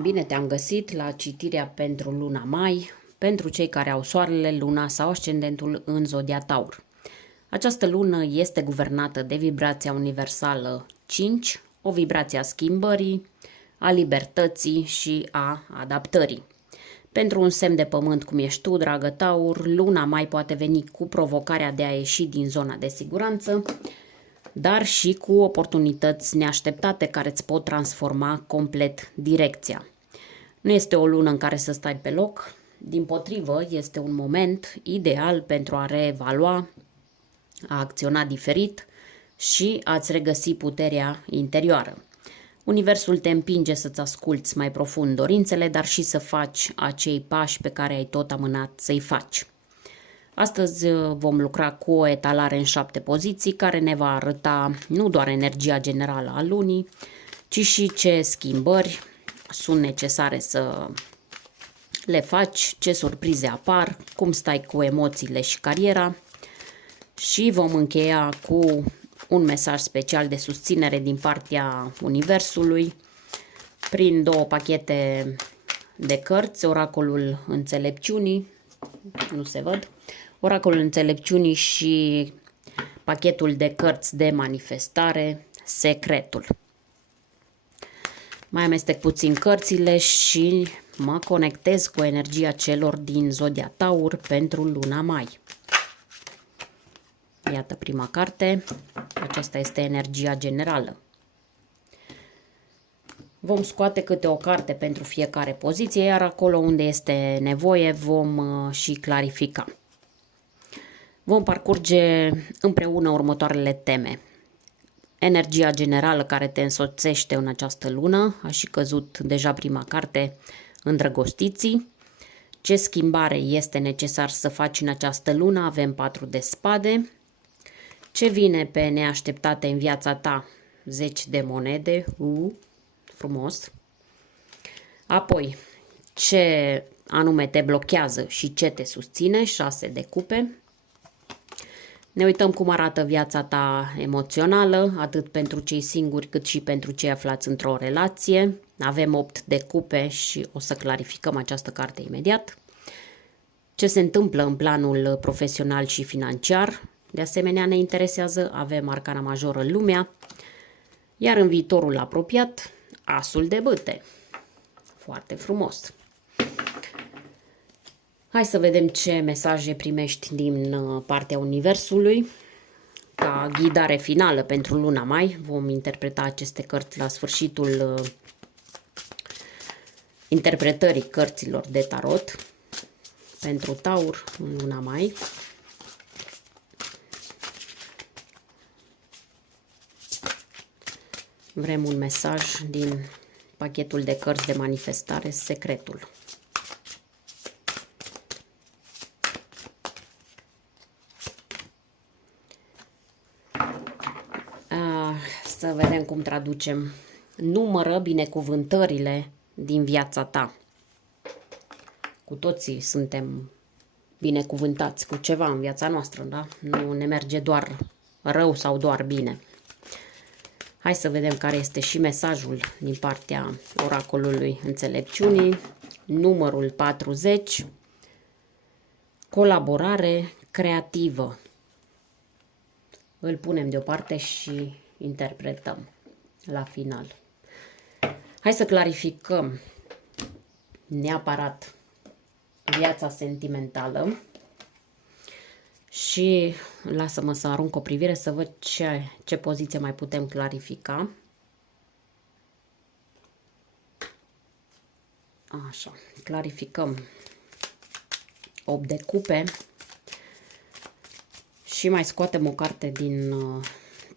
Bine te-am găsit la citirea pentru luna mai, pentru cei care au soarele, luna sau ascendentul în zodia Taur. Această lună este guvernată de vibrația universală 5, o vibrație a schimbării, a libertății și a adaptării. Pentru un semn de pământ cum ești tu, dragă Taur, luna mai poate veni cu provocarea de a ieși din zona de siguranță, dar și cu oportunități neașteptate care îți pot transforma complet direcția. Nu este o lună în care să stai pe loc, dimpotrivă, este un moment ideal pentru a reevalua, a acționa diferit și a-ți regăsi puterea interioară. Universul te împinge să-ți asculți mai profund dorințele, dar și să faci acei pași pe care ai tot amânat să-i faci. Astăzi vom lucra cu o etalare în 7 poziții care ne va arăta nu doar energia generală a lunii, ci și ce schimbări sunt necesare să le faci, ce surprize apar, cum stai cu emoțiile și cariera și vom încheia cu un mesaj special de susținere din partea Universului prin 2 pachete de cărți, Oracolul Înțelepciunii, nu se văd, Oracolul Înțelepciunii și pachetul de cărți de manifestare, Secretul. Mai amestec puțin cărțile și mă conectez cu energia celor din zodia Taur pentru luna mai. Iată prima carte, aceasta este energia generală. Vom scoate câte o carte pentru fiecare poziție, iar acolo unde este nevoie vom și clarifica. Vom parcurge împreună următoarele teme. Energia generală care te însoțește în această lună, a și căzut deja prima carte, Îndrăgostiții. Ce schimbare este necesar să faci în această lună? Avem 4 de spade. Ce vine pe neașteptate în viața ta? 10 de monede. Frumos. Apoi, ce anume te blochează și ce te susține? 6 de cupe. Ne uităm cum arată viața ta emoțională, atât pentru cei singuri cât și pentru cei aflați într-o relație. Avem 8 de cupe și o să clarificăm această carte imediat. Ce se întâmplă în planul profesional și financiar? De asemenea, ne interesează, avem arcana majoră Lumea, iar în viitorul apropiat, Asul de bâte. Foarte frumos! Hai să vedem ce mesaje primești din partea Universului. Ca ghidare finală pentru luna mai, vom interpreta aceste cărți la sfârșitul interpretării cărților de tarot pentru Taur în luna mai. Vrem un mesaj din pachetul de cărți de manifestare, Secretul. Să vedem cum traducem. Numără binecuvântările din viața ta. Cu toții suntem binecuvântați cu ceva în viața noastră, da? Nu ne merge doar rău sau doar bine. Hai să vedem care este și mesajul din partea Oracolului Înțelepciunii. Numărul 40. Colaborare creativă. Îl punem deoparte și interpretăm la final. Hai să clarificăm neapărat viața sentimentală și lasă-mă să arunc o privire să văd ce poziție mai putem clarifica. Așa, clarificăm 8 de cupe și mai scoatem o carte din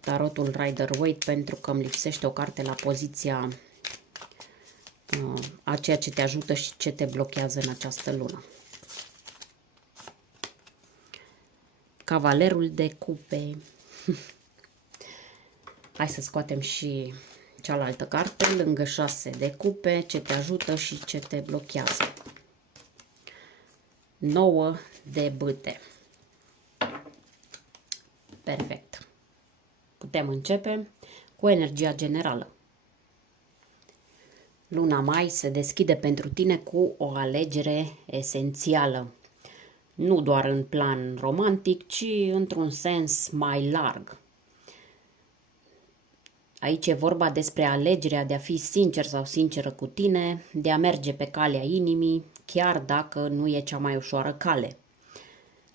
tarotul Rider-Waite pentru că îmi lipsește o carte la poziția a ceea ce te ajută și ce te blochează în această lună. Cavalerul de cupe. Hai să scoatem și cealaltă carte, lângă 6 de cupe, ce te ajută și ce te blochează. 9 de bâte. Perfect. Putem începe cu energia generală. Luna mai se deschide pentru tine cu o alegere esențială. Nu doar în plan romantic, ci într-un sens mai larg. Aici e vorba despre alegerea de a fi sincer sau sinceră cu tine, de a merge pe calea inimii, chiar dacă nu e cea mai ușoară cale.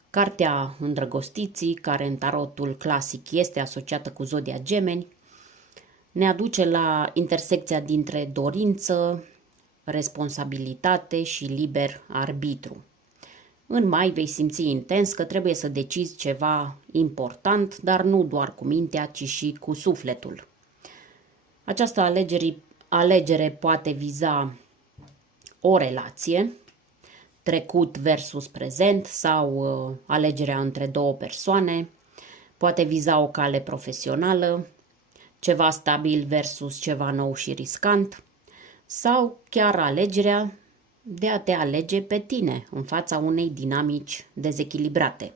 Cartea Îndrăgostiții, care în tarotul clasic este asociată cu zodia Gemeni, ne aduce la intersecția dintre dorință, responsabilitate și liber arbitru. În mai vei simți intens că trebuie să decizi ceva important, dar nu doar cu mintea, ci și cu sufletul. Această alegere poate viza o relație, trecut versus prezent sau alegerea între două persoane, poate viza o cale profesională, ceva stabil versus ceva nou și riscant, sau chiar alegerea de a te alege pe tine în fața unei dinamici dezechilibrate.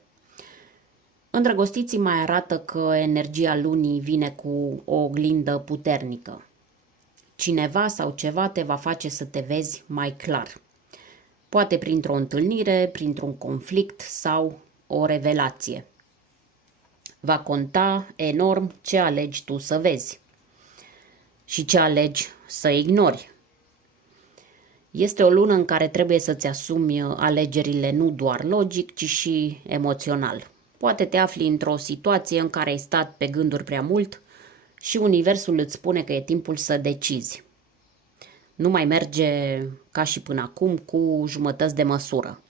Îndrăgostiții mai arată că energia lunii vine cu o oglindă puternică. Cineva sau ceva te va face să te vezi mai clar. Poate printr-o întâlnire, printr-un conflict sau o revelație. Va conta enorm ce alegi tu să vezi și ce alegi să ignori. Este o lună în care trebuie să-ți asumi alegerile nu doar logic, ci și emoțional. Poate te afli într-o situație în care ai stat pe gânduri prea mult și universul îți spune că e timpul să decizi. Nu mai merge ca și până acum cu jumătăți de măsură.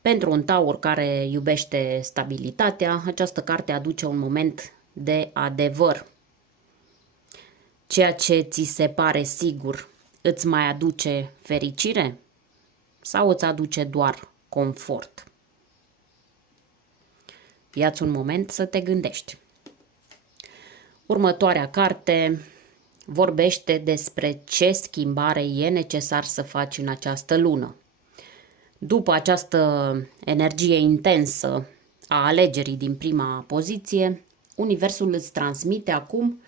Pentru un taur care iubește stabilitatea, această carte aduce un moment de adevăr. Ceea ce ți se pare sigur îți mai aduce fericire sau îți aduce doar confort? Ia-ți un moment să te gândești. Următoarea carte vorbește despre ce schimbare e necesar să faci în această lună. După această energie intensă a alegerii din prima poziție, universul îți transmite acum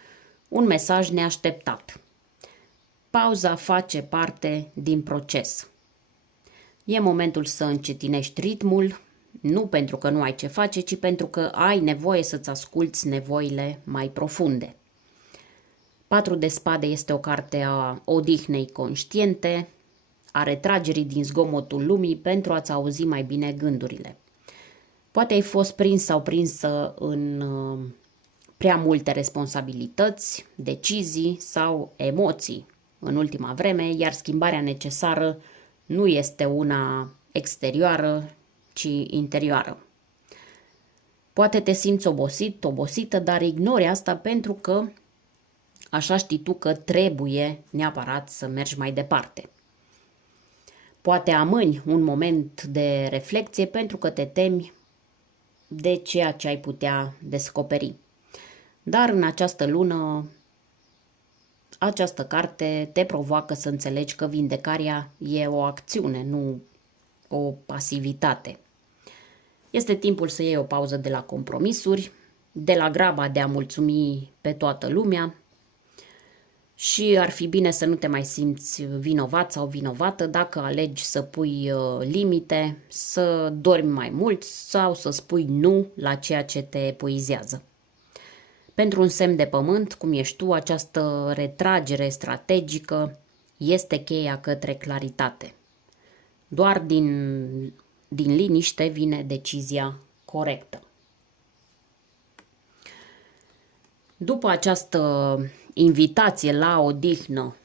un mesaj neașteptat. Pauza face parte din proces. E momentul să încetinești ritmul, nu pentru că nu ai ce face, ci pentru că ai nevoie să-ți asculți nevoile mai profunde. 4 de spade este o carte a odihnei conștiente, a retragerii din zgomotul lumii pentru a-ți auzi mai bine gândurile. Poate ai fost prins sau prinsă în prea multe responsabilități, decizii sau emoții în ultima vreme, iar schimbarea necesară nu este una exterioară, ci interioară. Poate te simți obosit, obosită, dar ignori asta pentru că așa știi tu că trebuie neapărat să mergi mai departe. Poate amâni un moment de reflexie pentru că te temi de ceea ce ai putea descoperi. Dar în această lună, această carte te provoacă să înțelegi că vindecarea e o acțiune, nu o pasivitate. Este timpul să iei o pauză de la compromisuri, de la graba de a mulțumi pe toată lumea și ar fi bine să nu te mai simți vinovat sau vinovată dacă alegi să pui limite, să dormi mai mult sau să spui nu la ceea ce te epuizează. Pentru un semn de pământ, cum ești tu, această retragere strategică este cheia către claritate. Doar din liniște vine decizia corectă. După această invitație la odihnă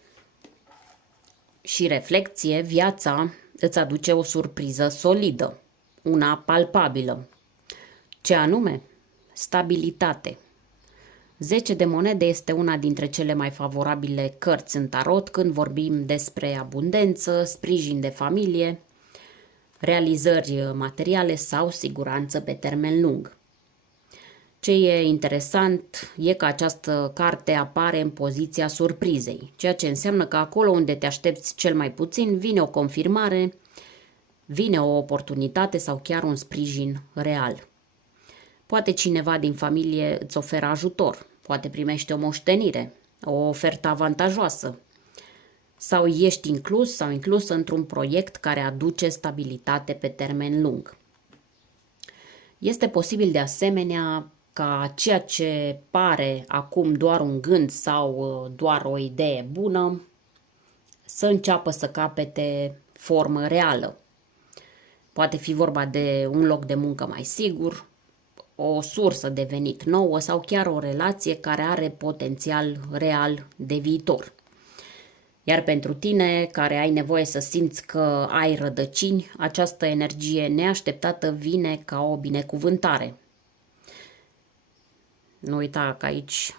și reflecție, viața îți aduce o surpriză solidă, una palpabilă. Ce anume? Stabilitate. 10 de monede este una dintre cele mai favorabile cărți în tarot când vorbim despre abundență, sprijin de familie, realizări materiale sau siguranță pe termen lung. Ce e interesant e că această carte apare în poziția surprizei, ceea ce înseamnă că acolo unde te aștepți cel mai puțin vine o confirmare, vine o oportunitate sau chiar un sprijin real. Poate cineva din familie îți oferă ajutor, poate primește o moștenire, o ofertă avantajoasă. sau ești inclus sau inclusă într-un proiect care aduce stabilitate pe termen lung. Este posibil de asemenea ca ceea ce pare acum doar un gând sau doar o idee bună să înceapă să capete formă reală. Poate fi vorba de un loc de muncă mai sigur, o sursă de venit nouă sau chiar o relație care are potențial real de viitor. Iar pentru tine, care ai nevoie să simți că ai rădăcini, această energie neașteptată vine ca o binecuvântare. Nu uita că aici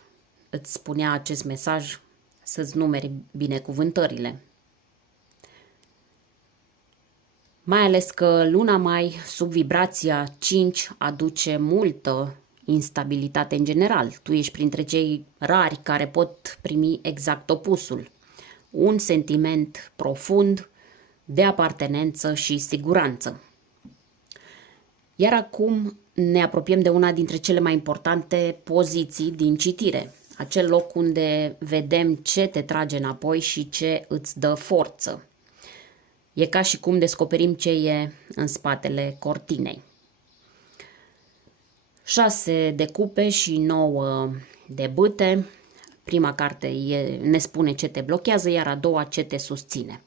îți spunea acest mesaj să-ți numeri binecuvântările. Mai ales că luna mai, sub vibrația 5, aduce multă instabilitate în general. Tu ești printre cei rari care pot primi exact opusul. Un sentiment profund de apartenență și siguranță. Iar acum ne apropiem de una dintre cele mai importante poziții din citire. Acel loc unde vedem ce te trage înapoi și ce îți dă forță. E ca și cum descoperim ce e în spatele cortinei. 6 de cupe și 9 de bâte. Prima carte ne spune ce te blochează, iar a doua ce te susține.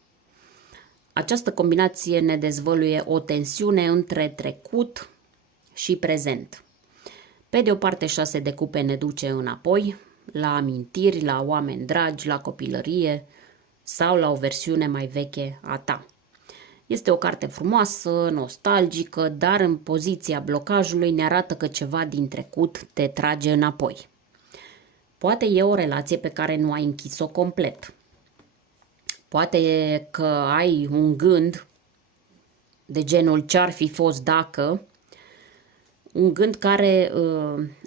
Această combinație ne dezvăluie o tensiune între trecut și prezent. Pe de o parte, 6 de cupe ne duce înapoi, la amintiri, la oameni dragi, la copilărie sau la o versiune mai veche a ta. Este o carte frumoasă, nostalgică, dar în poziția blocajului ne arată că ceva din trecut te trage înapoi. Poate e o relație pe care nu ai închis-o complet. Poate că ai un gând de genul ce-ar fi fost dacă, un gând care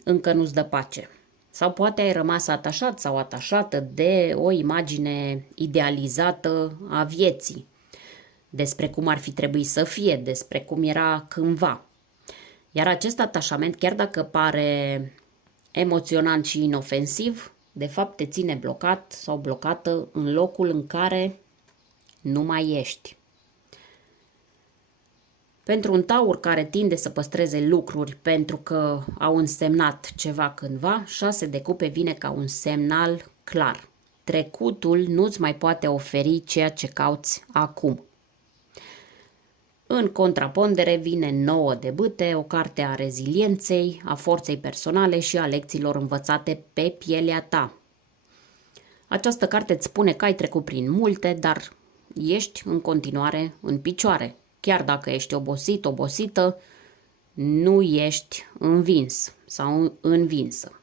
încă nu-ți dă pace. Sau poate ai rămas atașat sau atașată de o imagine idealizată a vieții, despre cum ar fi trebuit să fie, despre cum era cândva. Iar acest atașament, chiar dacă pare emoționant și inofensiv, de fapt te ține blocat sau blocată în locul în care nu mai ești. Pentru un taur care tinde să păstreze lucruri pentru că au însemnat ceva cândva, 6 de cupe vine ca un semnal clar. Trecutul nu-ți mai poate oferi ceea ce cauți acum. În contrapondere vine 9 de bâte, o carte a rezilienței, a forței personale și a lecțiilor învățate pe pielea ta. Această carte îți spune că ai trecut prin multe, dar ești în continuare în picioare. Chiar dacă ești obosit, obosită, nu ești învins sau învinsă.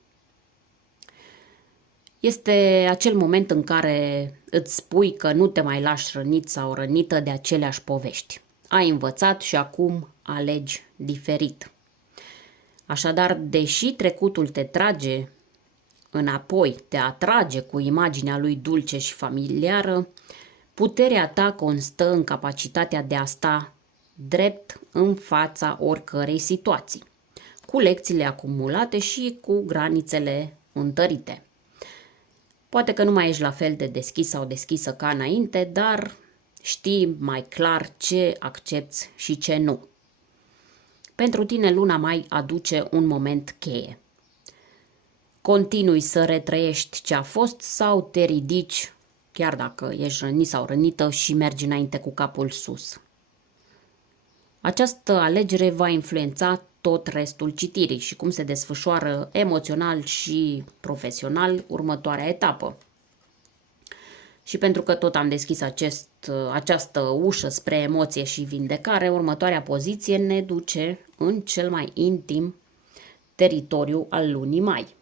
Este acel moment în care îți spui că nu te mai lași rănit sau rănită de aceleași povești. Ai învățat și acum alegi diferit. Așadar, deși trecutul te trage înapoi, te atrage cu imaginea lui dulce și familiară, puterea ta constă în capacitatea de a sta drept în fața oricărei situații, cu lecțiile acumulate și cu granițele întărite. Poate că nu mai ești la fel de deschis sau deschisă ca înainte, dar știi mai clar ce accepți și ce nu. Pentru tine luna mai aduce un moment cheie. Continui să retrăiești ce a fost sau te ridici, chiar dacă ești rănit sau rănită, și mergi înainte cu capul sus. Această alegere va influența tot restul citirii și cum se desfășoară emoțional și profesional următoarea etapă. Și pentru că tot am deschis această ușă spre emoție și vindecare, următoarea poziție ne duce în cel mai intim teritoriu al lunii mai,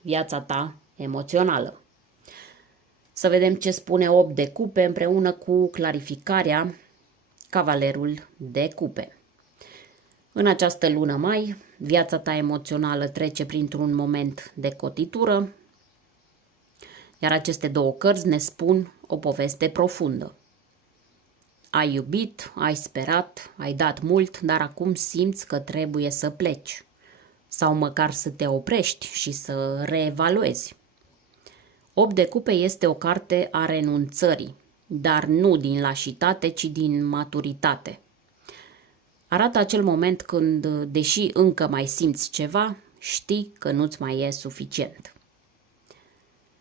viața ta emoțională. Să vedem ce spune 8 de cupe împreună cu clarificarea cavalerul de cupe. În această lună mai, viața ta emoțională trece printr-un moment de cotitură, iar aceste două cărți ne spun o poveste profundă. Ai iubit, ai sperat, ai dat mult, dar acum simți că trebuie să pleci sau măcar să te oprești și să reevaluezi. 8 de cupe este o carte a renunțării. dar nu din lașitate, ci din maturitate. Arată acel moment când, deși încă mai simți ceva, știi că nu-ți mai e suficient.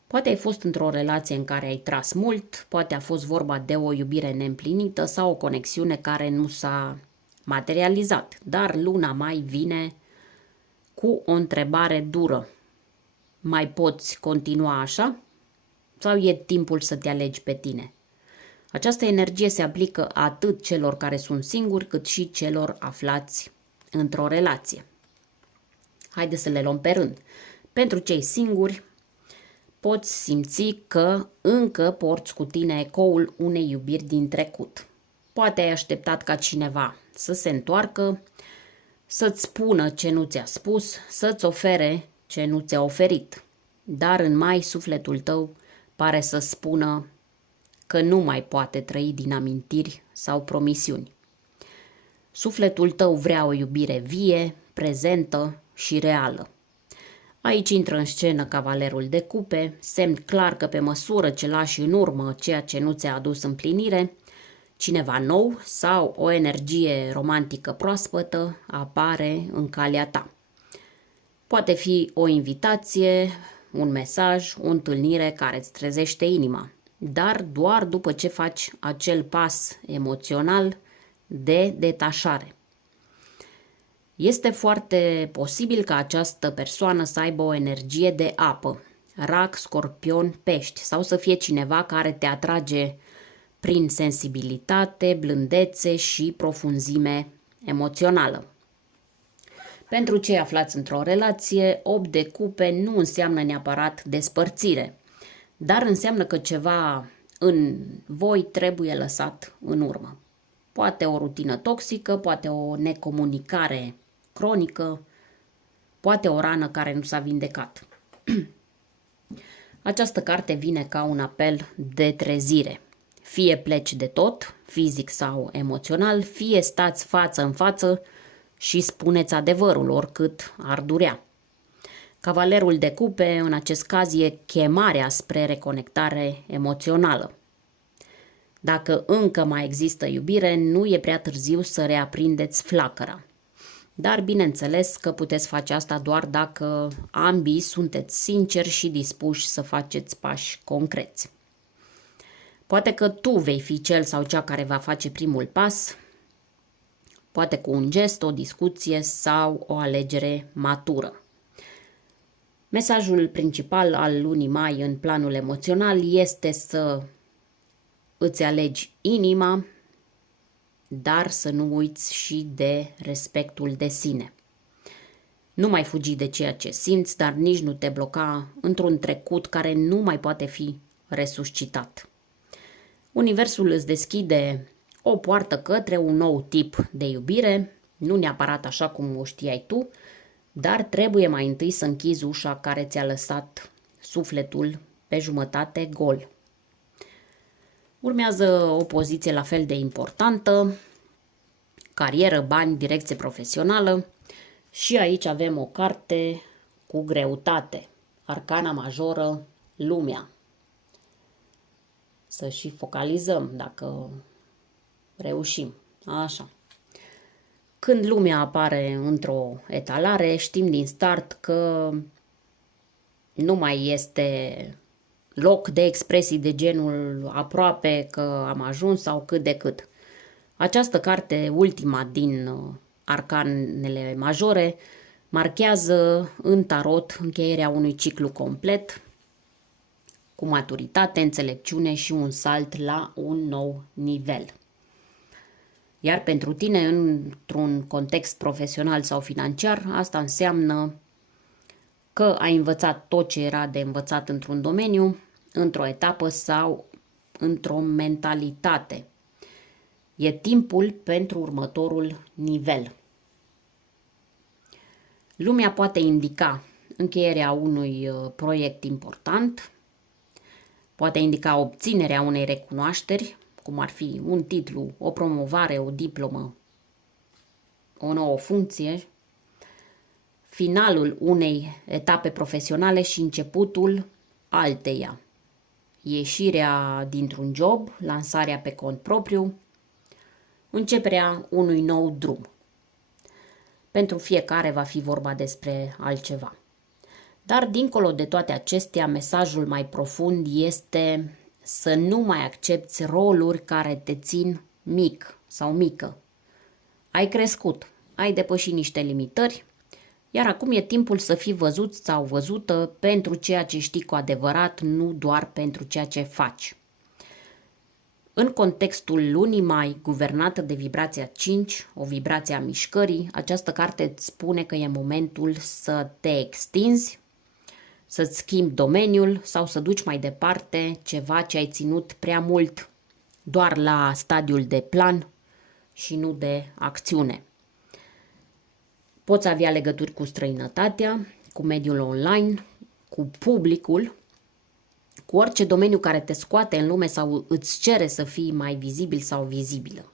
Poate ai fost într-o relație în care ai tras mult, poate a fost vorba de o iubire neîmplinită sau o conexiune care nu s-a materializat, dar luna mai vine cu o întrebare dură. Mai poți continua așa? Sau e timpul să te alegi pe tine? Această energie se aplică atât celor care sunt singuri, cât și celor aflați într-o relație. Haideți să le luăm pe rând. Pentru cei singuri, poți simți că încă porți cu tine ecoul unei iubiri din trecut. Poate ai așteptat ca cineva să se întoarcă, să-ți spună ce nu ți-a spus, să-ți ofere ce nu ți-a oferit. Dar în mai sufletul tău pare să spună că nu mai poate trăi din amintiri sau promisiuni. Sufletul tău vrea o iubire vie, prezentă și reală. Aici intră în scenă cavalerul de cupe, semn clar că pe măsură ce lași în urmă ceea ce nu ți-a adus împlinire, cineva nou sau o energie romantică proaspătă apare în calea ta. Poate fi o invitație, un mesaj, o întâlnire care îți trezește inima, dar doar după ce faci acel pas emoțional de detașare. Este foarte posibil ca această persoană să aibă o energie de apă, rac, scorpion, pești, sau să fie cineva care te atrage prin sensibilitate, blândețe și profunzime emoțională. Pentru cei aflați într-o relație, 8 de cupe nu înseamnă neapărat despărțire, dar înseamnă că ceva în voi trebuie lăsat în urmă. Poate o rutină toxică, poate o necomunicare cronică, poate o rană care nu s-a vindecat. Această carte vine ca un apel de trezire. Fie pleci de tot, fizic sau emoțional, fie stați față în față și spuneți adevărul, oricât ar durea. Cavalerul de cupe, în acest caz, e chemarea spre reconectare emoțională. Dacă încă mai există iubire, nu e prea târziu să reaprindeți flacăra. Dar bineînțeles că puteți face asta doar dacă ambii sunteți sinceri și dispuși să faceți pași concreți. Poate că tu vei fi cel sau cea care va face primul pas, poate cu un gest, o discuție sau o alegere matură. Mesajul principal al lunii mai în planul emoțional este să îți alegi inima, dar să nu uiți și de respectul de sine. Nu mai fugi de ceea ce simți, dar nici nu te bloca într-un trecut care nu mai poate fi resuscitat. Universul îți deschide o poartă către un nou tip de iubire, nu neapărat așa cum o știai tu, dar trebuie mai întâi să închizi ușa care ți-a lăsat sufletul pe jumătate gol. Urmează o poziție la fel de importantă, carieră, bani, direcție profesională și aici avem o carte cu greutate, arcana majoră, lumea. Să și focalizăm dacă reușim. Așa. Când lumea apare într-o etalare, știm din start că nu mai este loc de expresii de genul aproape că am ajuns sau cât de cât. Această carte, ultima din arcanele majore, marchează în tarot încheierea unui ciclu complet cu maturitate, înțelepciune și un salt la un nou nivel. Iar pentru tine, într-un context profesional sau financiar, asta înseamnă că ai învățat tot ce era de învățat într-un domeniu, într-o etapă sau într-o mentalitate. E timpul pentru următorul nivel. Lumea poate indica încheierea unui proiect important, poate indica obținerea unei recunoașteri, cum ar fi un titlu, o promovare, o diplomă, o nouă funcție, finalul unei etape profesionale și începutul alteia. ieșirea dintr-un job, lansarea pe cont propriu, începerea unui nou drum. Pentru fiecare va fi vorba despre altceva. Dar dincolo de toate acestea, mesajul mai profund este să nu mai accepți roluri care te țin mic sau mică. Ai crescut, ai depășit niște limitări, iar acum e timpul să fii văzut sau văzută pentru ceea ce știi cu adevărat, nu doar pentru ceea ce faci. În contextul lunii mai, guvernată de vibrația 5, o vibrație a mișcării, această carte îți spune că e momentul să te extinzi, să-ți schimbi domeniul sau să duci mai departe ceva ce ai ținut prea mult doar la stadiul de plan și nu de acțiune. Poți avea legături cu străinătatea, cu mediul online, cu publicul, cu orice domeniu care te scoate în lume sau îți cere să fii mai vizibil sau vizibilă.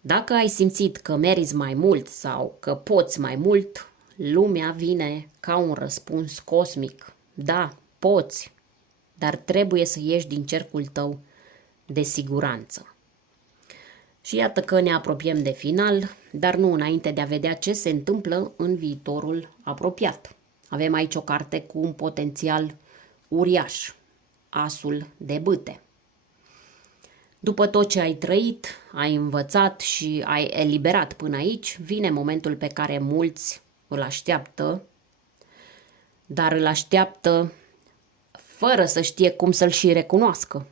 Dacă ai simțit că meriți mai mult sau că poți mai mult, lumea vine ca un răspuns cosmic. Da, poți, dar trebuie să ieși din cercul tău de siguranță. Și iată că ne apropiem de final, dar nu înainte de a vedea ce se întâmplă în viitorul apropiat. Avem aici o carte cu un potențial uriaș, asul de bâte. După tot ce ai trăit, ai învățat și ai eliberat până aici, vine momentul pe care mulți îl așteaptă, dar îl așteaptă fără să știe cum să-l și recunoască.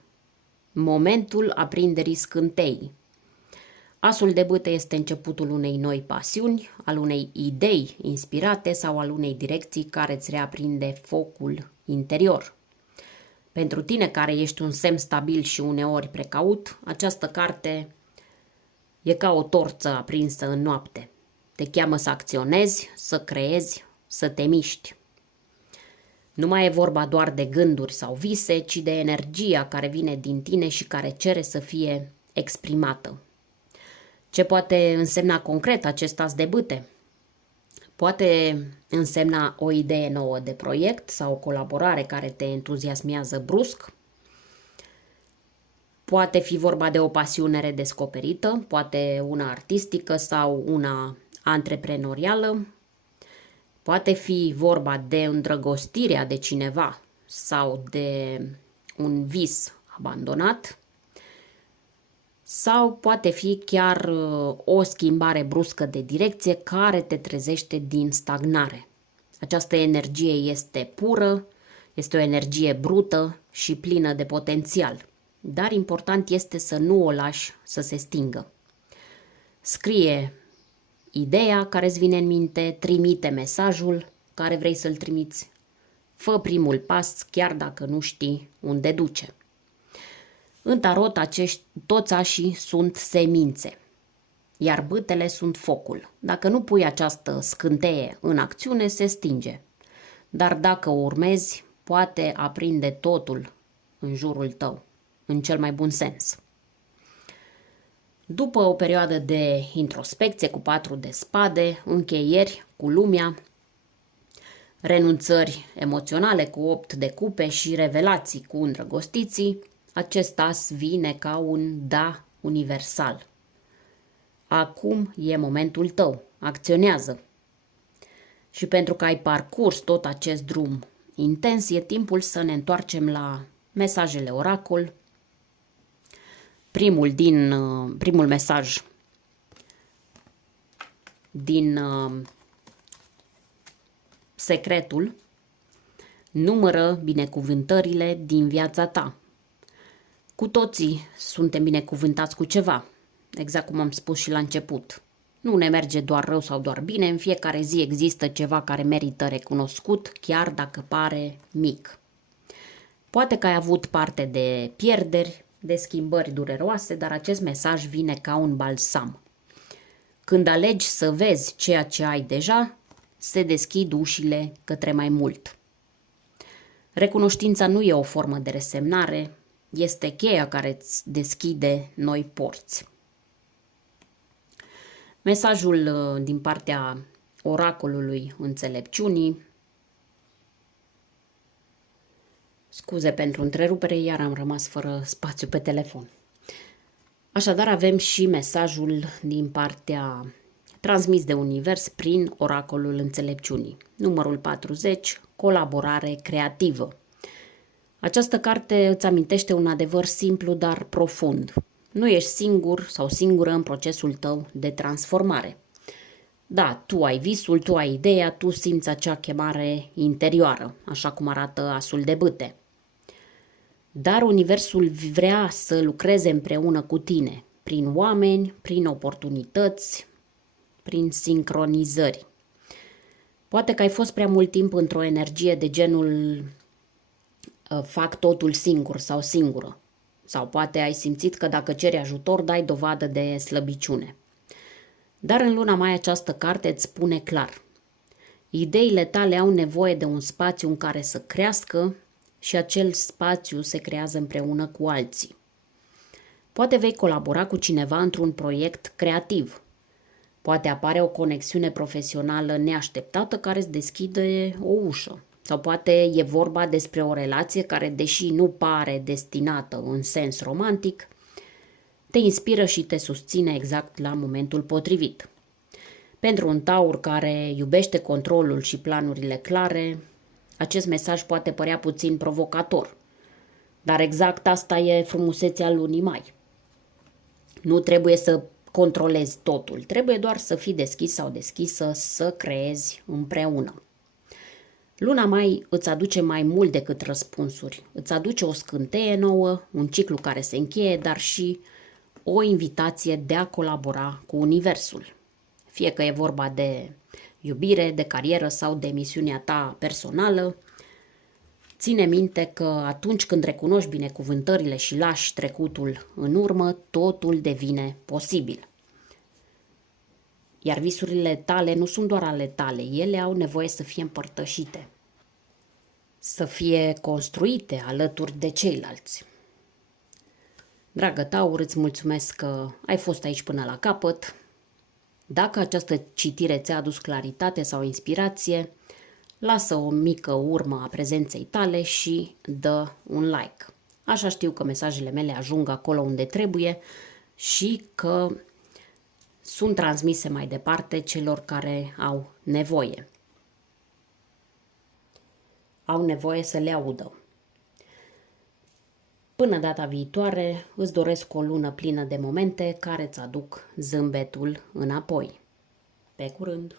Momentul aprinderii scânteii. Asul de bâte este începutul unei noi pasiuni, al unei idei inspirate sau al unei direcții care îți reaprinde focul interior. Pentru tine care ești un semn stabil și uneori precaut, această carte e ca o torță aprinsă în noapte. Te cheamă să acționezi, să creezi, să te miști. Nu mai e vorba doar de gânduri sau vise, ci de energia care vine din tine și care cere să fie exprimată. Ce poate însemna concret acest as de bâte? Poate însemna o idee nouă de proiect sau o colaborare care te entuziasmează brusc. Poate fi vorba de o pasiune redescoperită, poate una artistică sau una antreprenorială. Poate fi vorba de îndrăgostirea de cineva sau de un vis abandonat. Sau poate fi chiar o schimbare bruscă de direcție care te trezește din stagnare. Această energie este pură, este o energie brută și plină de potențial, dar important este să nu o lași să se stingă. Scrie ideea care îți vine în minte, trimite mesajul care vrei să-l trimiți, fă primul pas chiar dacă nu știi unde duce. În tarot, toți așii sunt semințe, iar bâtele sunt focul. Dacă nu pui această scânteie în acțiune, se stinge. Dar dacă o urmezi, poate aprinde totul în jurul tău, în cel mai bun sens. După o perioadă de introspecție cu 4 de spade, încheieri cu lumea, renunțări emoționale cu 8 de cupe și revelații cu îndrăgostiții, acest as vine ca un da universal. Acum e momentul tău, acționează. Și pentru că ai parcurs tot acest drum intens, e timpul să ne întoarcem la mesajele oracol. Primul mesaj din secretul: numără binecuvântările din viața ta. Cu toții suntem binecuvântați cu ceva, exact cum am spus și la început. Nu ne merge doar rău sau doar bine, în fiecare zi există ceva care merită recunoscut, chiar dacă pare mic. Poate că ai avut parte de pierderi, de schimbări dureroase, dar acest mesaj vine ca un balsam. Când alegi să vezi ceea ce ai deja, se deschid ușile către mai mult. Recunoștința nu e o formă de resemnare, este cheia care îți deschide noi porți. Mesajul din partea oracolului înțelepciunii: Scuze pentru întrerupere, iar am rămas fără spațiu pe telefon. Așadar avem și mesajul din partea transmis de univers prin oracolul înțelepciunii. Numărul 40, colaborare creativă. Această carte îți amintește un adevăr simplu, dar profund. Nu ești singur sau singură în procesul tău de transformare. Da, tu ai visul, tu ai ideea, tu simți acea chemare interioară, așa cum arată asul de bâte. Dar universul vrea să lucreze împreună cu tine, prin oameni, prin oportunități, prin sincronizări. Poate că ai fost prea mult timp într-o energie de genul fac totul singur sau singură. Sau poate ai simțit că dacă ceri ajutor, dai dovadă de slăbiciune. Dar în luna mai această carte îți spune clar. Ideile tale au nevoie de un spațiu în care să crească și acel spațiu se creează împreună cu alții. Poate vei colabora cu cineva într-un proiect creativ. Poate apare o conexiune profesională neașteptată care îți deschide o ușă. Sau poate e vorba despre o relație care, deși nu pare destinată în sens romantic, te inspiră și te susține exact la momentul potrivit. Pentru un taur care iubește controlul și planurile clare, acest mesaj poate părea puțin provocator. Dar exact asta e frumusețea lunii mai. Nu trebuie să controlezi totul, trebuie doar să fii deschis sau deschisă să creezi împreună. Luna mai îți aduce mai mult decât răspunsuri. Îți aduce o scânteie nouă, un ciclu care se încheie, dar și o invitație de a colabora cu universul. Fie că e vorba de iubire, de carieră sau de misiunea ta personală, ține minte că atunci când recunoști binecuvântările și lași trecutul în urmă, totul devine posibil. Iar visurile tale nu sunt doar ale tale, ele au nevoie să fie împărtășite, să fie construite alături de ceilalți. Dragă Taur, îți mulțumesc că ai fost aici până la capăt. Dacă această citire ți-a adus claritate sau inspirație, lasă o mică urmă a prezenței tale și dă un like. Așa știu că mesajele mele ajung acolo unde trebuie și că sunt transmise mai departe celor care au nevoie. Au nevoie să le audă. Până data viitoare, îți doresc o lună plină de momente care îți aduc zâmbetul înapoi. Pe curând!